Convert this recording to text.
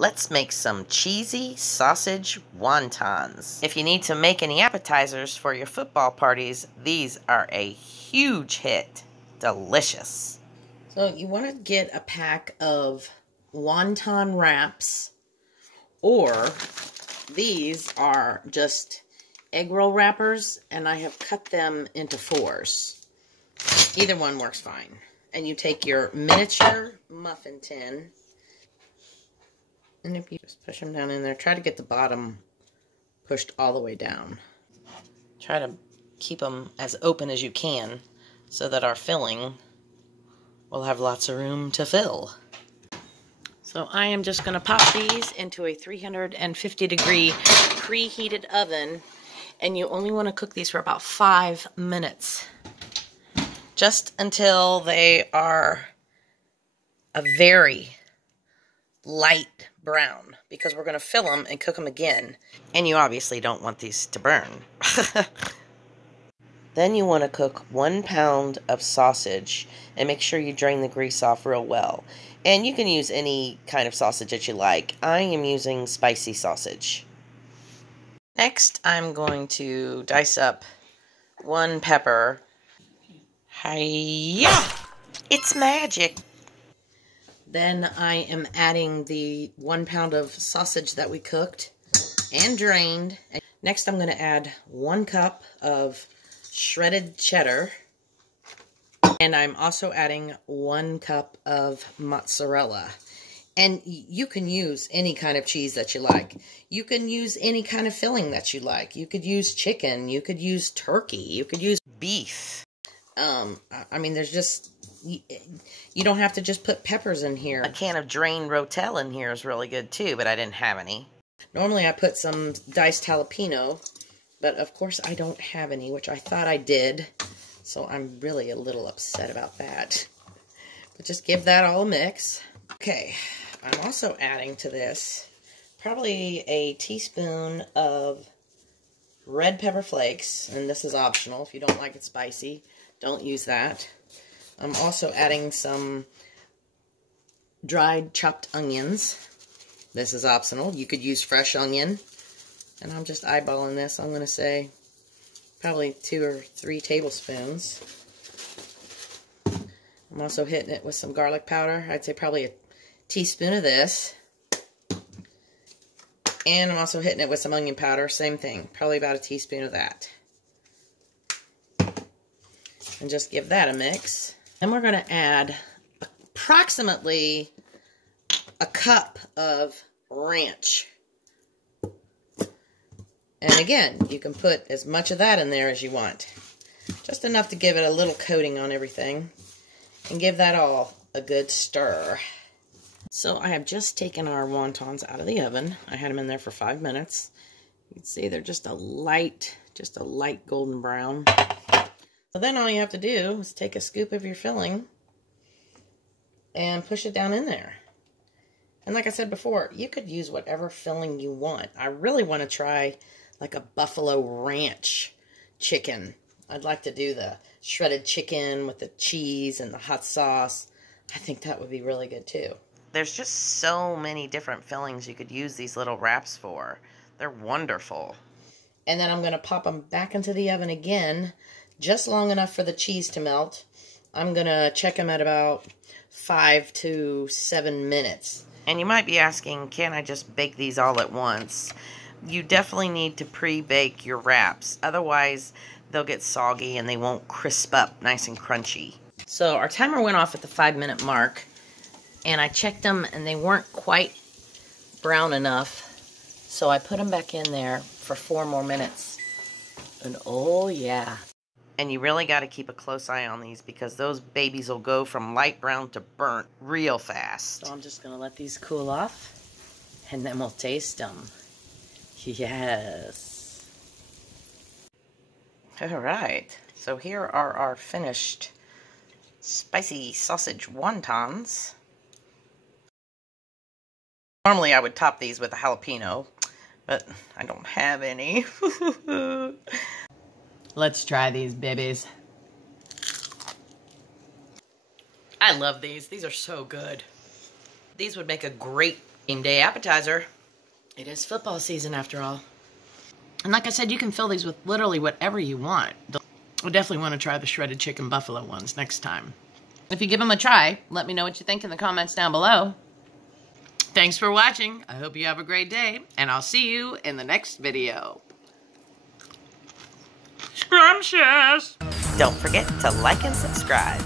Let's make some cheesy sausage wontons. If you need to make any appetizers for your football parties, these are a huge hit. Delicious. So you want to get a pack of wonton wraps, or these are just egg roll wrappers, and I have cut them into 4s. Either one works fine. And you take your miniature muffin tin, and if you just push them down in there, try to get the bottom pushed all the way down. Try to keep them as open as you can so that our filling will have lots of room to fill. So I am just going to pop these into a 350-degree preheated oven, and you only want to cook these for about 5 minutes. Just until they are a very light brown, because we're going to fill them and cook them again. And you obviously don't want these to burn. Then you want to cook 1 pound of sausage, and make sure you drain the grease off real well. And you can use any kind of sausage that you like. I am using spicy sausage. Next, I'm going to dice up 1 pepper. Hi-ya! It's magic! Then I am adding the 1 pound of sausage that we cooked and drained. Next, I'm going to add 1 cup of shredded cheddar. And I'm also adding 1 cup of mozzarella. And you can use any kind of cheese that you like. You can use any kind of filling that you like. You could use chicken. You could use turkey. You could use beef. I mean, there's just... You don't have to just put peppers in here. A can of drained rotel in here is really good too, but I didn't have any. Normally I put some diced jalapeno, but of course I don't have any, which I thought I did. So I'm really a little upset about that. But just give that all a mix. Okay, I'm also adding to this probably a teaspoon of red pepper flakes, and this is optional. If you don't like it spicy, don't use that. I'm also adding some dried chopped onions. This is optional. You could use fresh onion. And I'm just eyeballing this. I'm going to say probably 2 or 3 tablespoons. I'm also hitting it with some garlic powder. I'd say probably a teaspoon of this. And I'm also hitting it with some onion powder. Same thing. Probably about a teaspoon of that. And just give that a mix. Then we're going to add approximately a cup of ranch. And again, you can put as much of that in there as you want. Just enough to give it a little coating on everything. And give that all a good stir. So I have just taken our wontons out of the oven. I had them in there for 5 minutes. You can see they're just a light golden brown. So then all you have to do is take a scoop of your filling and push it down in there. And like I said before, you could use whatever filling you want. I really want to try like a buffalo ranch chicken. I'd like to do the shredded chicken with the cheese and the hot sauce. I think that would be really good too. There's just so many different fillings you could use these little wraps for. They're wonderful. And then I'm going to pop them back into the oven again, just long enough for the cheese to melt. I'm going to check them at about 5 to 7 minutes. And you might be asking, can I just bake these all at once? You definitely need to pre-bake your wraps. Otherwise, they'll get soggy and they won't crisp up nice and crunchy. So our timer went off at the 5-minute mark. And I checked them and they weren't quite brown enough. So I put them back in there for 4 more minutes. And oh yeah. And you really got to keep a close eye on these because those babies will go from light brown to burnt real fast. So I'm just going to let these cool off and then we'll taste them. Yes. All right. So here are our finished spicy sausage wontons. Normally I would top these with a jalapeno, but I don't have any. Let's try these babies. I love these. These are so good. These would make a great Game day appetizer. It is football season after all. And like I said, you can fill these with literally whatever you want. I definitely want to try the shredded chicken buffalo ones next time. If you give them a try, let me know what you think in the comments down below. Thanks for watching. I hope you have a great day, and I'll see you in the next video. Scrumptious! Don't forget to like and subscribe.